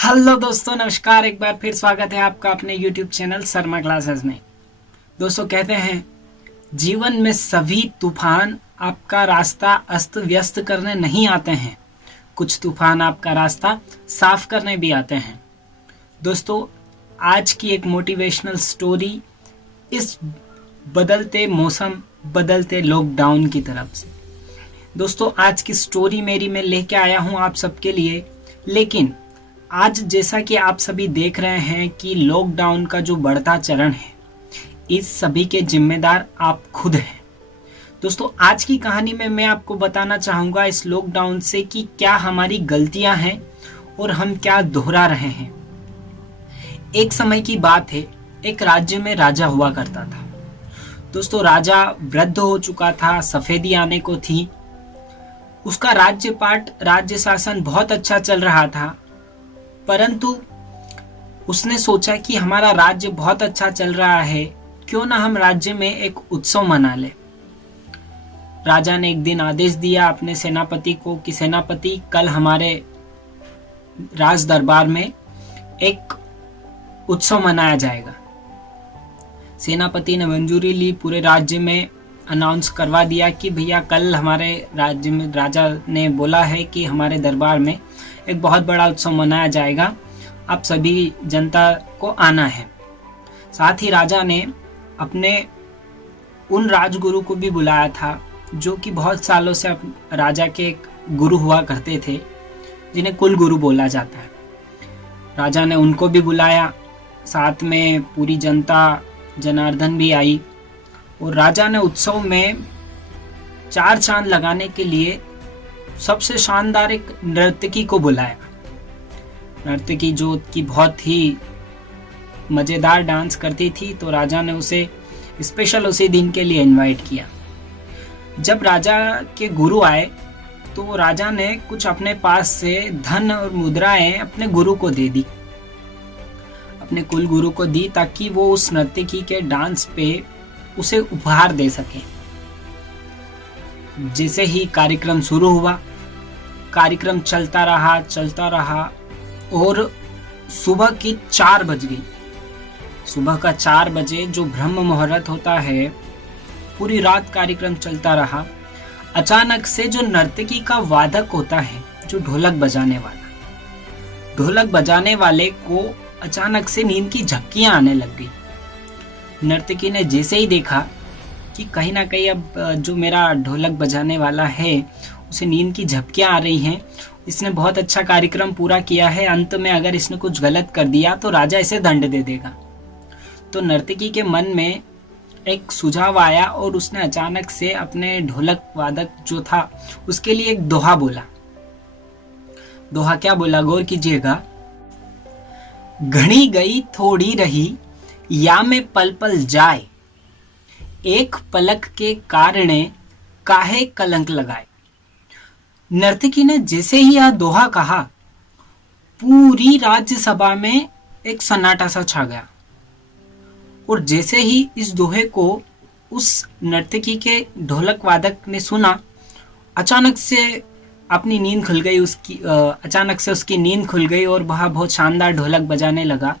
Hello दोस्तों, नमस्कार। एक बार फिर स्वागत है आपका अपने YouTube चैनल शर्मा क्लासेस में। दोस्तों, कहते हैं जीवन में सभी तूफान आपका रास्ता अस्त व्यस्त करने नहीं आते हैं, कुछ तूफान आपका रास्ता साफ करने भी आते हैं। दोस्तों, आज की एक मोटिवेशनल स्टोरी इस बदलते मौसम, बदलते लॉकडाउन की तरफ से। दोस्तों, आज की स्टोरी मेरी मैं लेके आया हूँ आप सबके लिए। लेकिन आज जैसा कि आप सभी देख रहे हैं कि लॉकडाउन का जो बढ़ता चरण है, इस सभी के जिम्मेदार आप खुद हैं। दोस्तों, आज की कहानी में मैं आपको बताना चाहूँगा इस लॉकडाउन से कि क्या हमारी गलतियां हैं और हम क्या दोहरा रहे हैं। एक समय की बात है, एक राज्य में राजा हुआ करता था। दोस्तों, राजा वृद्ध हो चुका था, सफेदी आने को थी। उसका राज्य शासन बहुत अच्छा चल रहा था, परंतु उसने सोचा कि हमारा राज्य बहुत अच्छा चल रहा है, क्यों ना हम राज्य में एक उत्सव मना ले। राजा ने एक दिन आदेश दिया अपने सेनापति को कि सेनापति, कल हमारे राज दरबार में एक उत्सव मनाया जाएगा। सेनापति ने मंजूरी ली, पूरे राज्य में अनाउंस करवा दिया कि भैया कल हमारे राज्य में राजा ने बोला है कि हमारे दरबार में एक बहुत बड़ा उत्सव मनाया जाएगा, आप सभी जनता को आना है। साथ ही राजा ने अपने उन राजगुरु को भी बुलाया था जो कि बहुत सालों से राजा के एक गुरु हुआ करते थे, जिन्हें कुल गुरु बोला जाता है। राजा ने उनको भी बुलाया, साथ में पूरी जनता जनार्दन भी आई और राजा ने उत्सव में चार चांद लगाने के लिए सबसे शानदार एक नर्तकी को बुलाया। नर्तकी जो कि बहुत ही मजेदार डांस करती थी, तो राजा ने उसे स्पेशल उसी दिन के लिए इनवाइट किया। जब राजा के गुरु आए तो राजा ने कुछ अपने पास से धन और मुद्राएं अपने गुरु को दे दी, अपने कुल गुरु को दी, ताकि वो उस नर्तकी के डांस पे उसे उपहार दे सके। जैसे ही कार्यक्रम शुरू हुआ, कार्यक्रम चलता रहा और सुबह की 4 बज गई। सुबह का 4 बजे जो ब्रह्म मुहूर्त होता है, पूरी रात कार्यक्रम चलता रहा। अचानक से जो नर्तकी का वादक होता है, जो ढोलक बजाने वाले को अचानक से नींद की झपकियां आने लग गई। नर्तकी ने जैसे ही देखा कि कहीं ना कहीं अब जो मेरा ढोलक बजाने वाला है उसे नींद की झपकियां आ रही हैं, इसने बहुत अच्छा कार्यक्रम पूरा किया है, अंत में अगर इसने कुछ गलत कर दिया तो राजा इसे दंड दे देगा। तो नर्तकी के मन में एक सुझाव आया और उसने अचानक से अपने ढोलक वादक जो था उसके लिए एक दोहा बोला। दोहा क्या बोला, गौर कीजिएगा। घड़ी गई थोड़ी रही, या में पल पल जाए, एक पलक के कारणे काहे कलंक लगाए। नर्तकी ने जैसे ही यह दोहा कहा, पूरी राज्यसभा में एक सन्नाटा सा छा गया। और जैसे ही इस दोहे को उस नर्तकी के ढोलक वादक ने सुना, अचानक से उसकी नींद खुल गई और वह बहुत शानदार ढोलक बजाने लगा।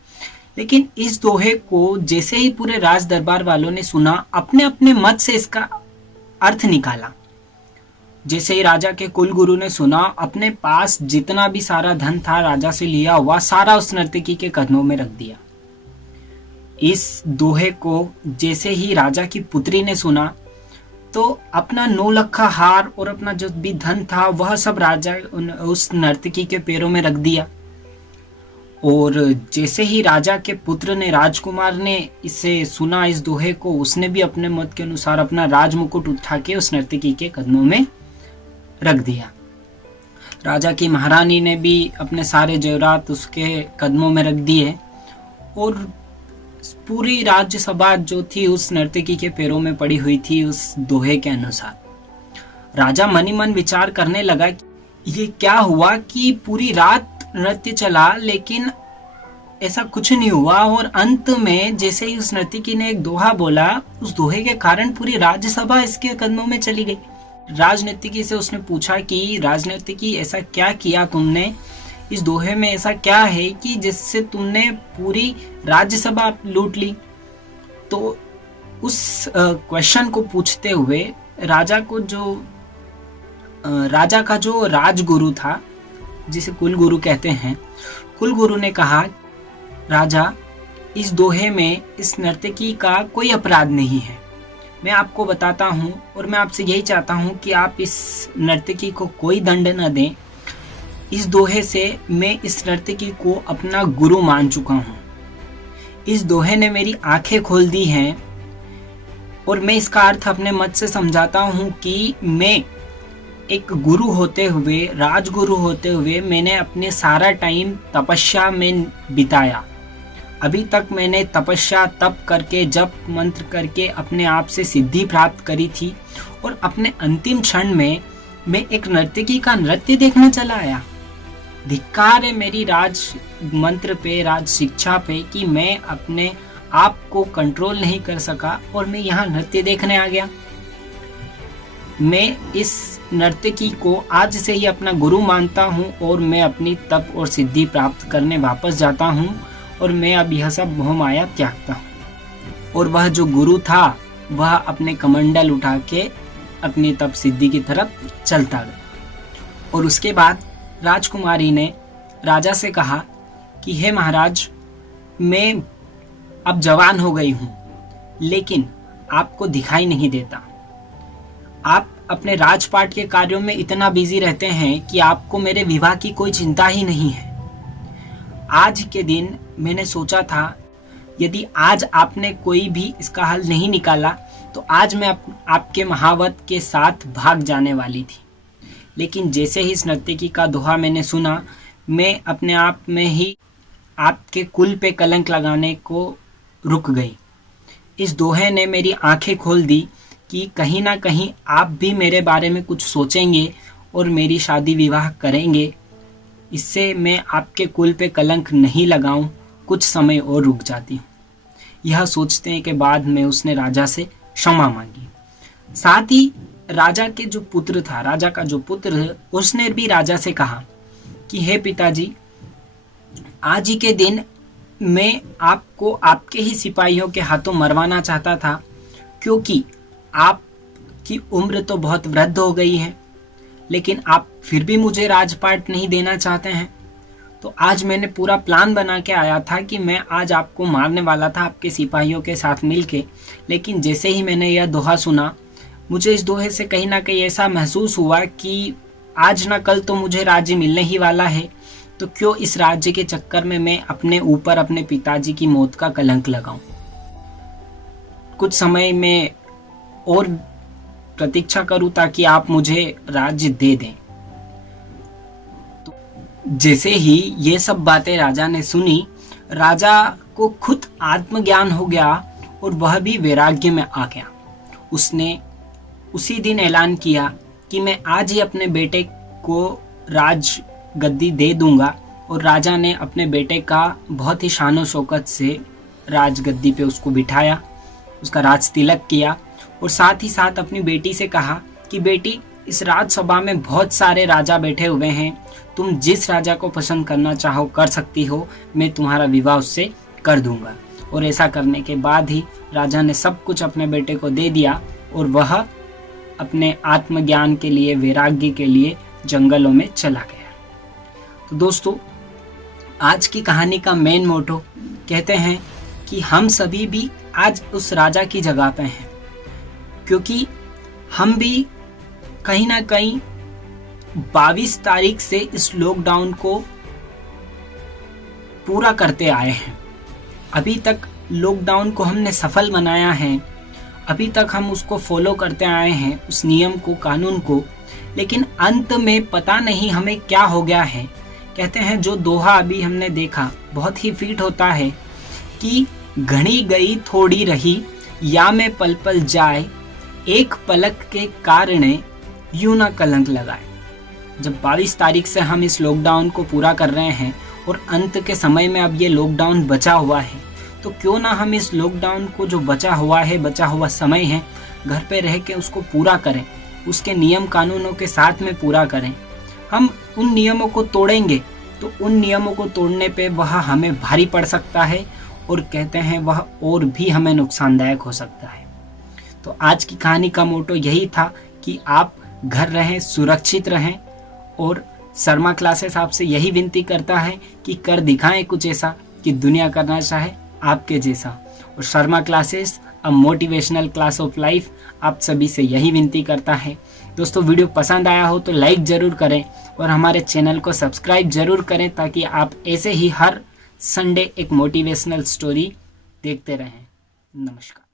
लेकिन इस दोहे को जैसे ही पूरे राज दरबार वालों ने सुना, अपने अपने मत से इसका अर्थ निकाला। जैसे ही राजा के कुल गुरु ने सुना, अपने पास जितना भी सारा धन था राजा से लिया हुआ, सारा उस नर्तकी के कदमों में रख दिया। इस दोहे को जैसे ही राजा की पुत्री ने सुना, तो अपना 9 लखा हार और अपना जो भी धन था वह सब राजा उस नर्तकी के पैरों में रख दिया। और जैसे ही राजा के पुत्र ने, राजकुमार ने इसे सुना, इस दोहे को, उसने भी अपने मत के अनुसार अपना राज मुकुट उठा के उस नर्तकी के कदमों में रख दिया। राजा की महारानी ने भी अपने सारे जेवरात उसके कदमों में रख दिए और पूरी राज्यसभा जो थी उस नर्तकी के पैरों में पड़ी हुई थी उस दोहे के अनुसार। राजा मनी मन विचार करने लगा कि ये क्या हुआ कि पूरी रात नृत्य चला लेकिन ऐसा कुछ नहीं हुआ, और अंत में जैसे ही उस नर्तकी ने एक दोहा बोला, उस दोहे के कारण पूरी राज्यसभा इसके कदमों में चली गई। राजनीतिकी से उसने पूछा कि राजनीतिकी ऐसा क्या किया तुमने इस दोहे में ऐसा क्या है कि जिससे तुमने पूरी राज्यसभा लूट ली। तो उस क्वेश्चन को पूछते हुए राजा का जो राजगुरु था, जिसे कुलगुरु कहते हैं, कुलगुरु ने कहा, राजा, इस दोहे में इस नर्तकी का कोई अपराध नहीं है। मैं आपको बताता हूँ और मैं आपसे यही चाहता हूँ कि आप इस नर्तकी को कोई दंड न दें। इस दोहे से मैं इस नर्तकी को अपना गुरु मान चुका हूँ। इस दोहे ने मेरी आंखें खोल दी हैं और मैं इसका अर्थ अपने मत से समझाता हूँ कि मैं एक गुरु होते हुए, राजगुरु होते हुए, मैंने अपने सारा टाइम तपस्या में बिताया। अभी तक मैंने तपस्या, तप करके, जप मंत्र करके अपने आप से सिद्धि प्राप्त करी थी और अपने अंतिम क्षण में मैं एक नर्तकी का नृत्य देखने चला आया। धिक्कार है मेरी राज मंत्र पे, राज शिक्षा पे कि मैं अपने आप को कंट्रोल नहीं कर सका और मैं यहाँ नृत्य देखने आ गया। मैं इस नर्तकी को आज से ही अपना गुरु मानता हूँ और मैं अपनी तप और सिद्धि प्राप्त करने वापस जाता हूँ और मैं अब यह सब मोह माया त्यागता हूँ। और वह जो गुरु था वह अपने कमंडल उठा के अपनी तप सिद्धि की तरफ चलता गया। और उसके बाद राजकुमारी ने राजा से कहा कि हे महाराज, मैं अब जवान हो गई हूँ लेकिन आपको दिखाई नहीं देता। आप अपने राजपाट के कार्यों में इतना बिजी रहते हैं कि आपको मेरे विवाह की कोई चिंता ही नहीं है। आज के दिन मैंने सोचा था यदि आज आपने कोई भी इसका हल नहीं निकाला तो आज मैं आपके महावत के साथ भाग जाने वाली थी। लेकिन जैसे ही इस नर्तकी का दोहा मैंने सुना, मैं अपने आप में ही आपके कुल पे कलंक लगाने को रुक गई। इस दोहे ने मेरी आंखें खोल दी कि कहीं ना कहीं आप भी मेरे बारे में कुछ सोचेंगे और मेरी शादी विवाह करेंगे। इससे मैं आपके कुल पे कलंक नहीं लगाऊं, कुछ समय और रुक जाती हूँ। यह सोचने के बाद में उसने राजा से क्षमा मांगी। साथ ही राजा के जो पुत्र था, राजा का जो पुत्र, उसने भी राजा से कहा कि हे पिताजी, आज ही के दिन मैं आपको आपके ही सिपाहियों के हाथों मरवाना चाहता था, क्योंकि आपकी उम्र तो बहुत वृद्ध हो गई है लेकिन आप फिर भी मुझे राजपाट नहीं देना चाहते हैं। तो आज मैंने पूरा प्लान बना के आया था कि मैं आज आपको मारने वाला था आपके सिपाहियों के साथ मिलके, लेकिन जैसे ही मैंने यह दोहा सुना, मुझे इस दोहे से कहीं ना कहीं ऐसा महसूस हुआ कि आज ना कल तो मुझे राज्य मिलने ही वाला है, तो क्यों इस राज्य के चक्कर में मैं अपने ऊपर अपने पिताजी की मौत का कलंक लगाऊं। कुछ समय में और प्रतीक्षा करूं ताकि आप मुझे राज्य दे दें। तो जैसे ही ये सब बातें राजा ने सुनी, राजा को खुद आत्मज्ञान हो गया और वह भी वैराग्य में आ गया। उसने उसी दिन ऐलान किया कि मैं आज ही अपने बेटे को राज गद्दी दे दूंगा। और राजा ने अपने बेटे का बहुत ही शानो शौकत से राज गद्दी पे उसको बिठाया, उसका राज तिलक किया और साथ ही साथ अपनी बेटी से कहा कि बेटी, इस राजसभा में बहुत सारे राजा बैठे हुए हैं, तुम जिस राजा को पसंद करना चाहो कर सकती हो, मैं तुम्हारा विवाह उससे कर दूंगा। और ऐसा करने के बाद ही राजा ने सब कुछ अपने बेटे को दे दिया और वह अपने आत्मज्ञान के लिए, वैराग्य के लिए जंगलों में चला गया। तो दोस्तों, आज की कहानी का मेन मोटो कहते हैं कि हम सभी भी आज उस राजा की जगह पे हैं, क्योंकि हम भी कहीं ना कहीं 22 तारीख से इस लॉकडाउन को पूरा करते आए हैं। अभी तक लॉकडाउन को हमने सफल बनाया है, अभी तक हम उसको फॉलो करते आए हैं, उस नियम को, कानून को, लेकिन अंत में पता नहीं हमें क्या हो गया है। कहते हैं जो दोहा अभी हमने देखा बहुत ही फिट होता है कि घड़ी गई थोड़ी रही, या में पल पल जाए, एक पलक के कारण यूं ना कलंक लगाए। जब 22 तारीख से हम इस लॉकडाउन को पूरा कर रहे हैं और अंत के समय में अब ये लॉकडाउन बचा हुआ है, तो क्यों ना हम इस लॉकडाउन को जो बचा हुआ समय है, घर पे रह के उसको पूरा करें, उसके नियम कानूनों के साथ में पूरा करें। हम उन नियमों को तोड़ेंगे तो उन नियमों को तोड़ने पे वह हमें भारी पड़ सकता है और कहते हैं वह और भी हमें नुकसानदायक हो सकता है। तो आज की कहानी का मोटो यही था कि आप घर रहें, सुरक्षित रहें, और शर्मा क्लासेस आपसे यही विनती करता है कि कर दिखाएं कुछ ऐसा कि दुनिया करना चाहे आपके जैसा। और Sharma classes a motivational class of life आप सभी से यही विनती करता है। दोस्तों, वीडियो पसंद आया हो तो लाइक ज़रूर करें और हमारे चैनल को सब्सक्राइब ज़रूर करें ताकि आप ऐसे ही हर संडे एक मोटिवेशनल स्टोरी देखते रहें। नमस्कार।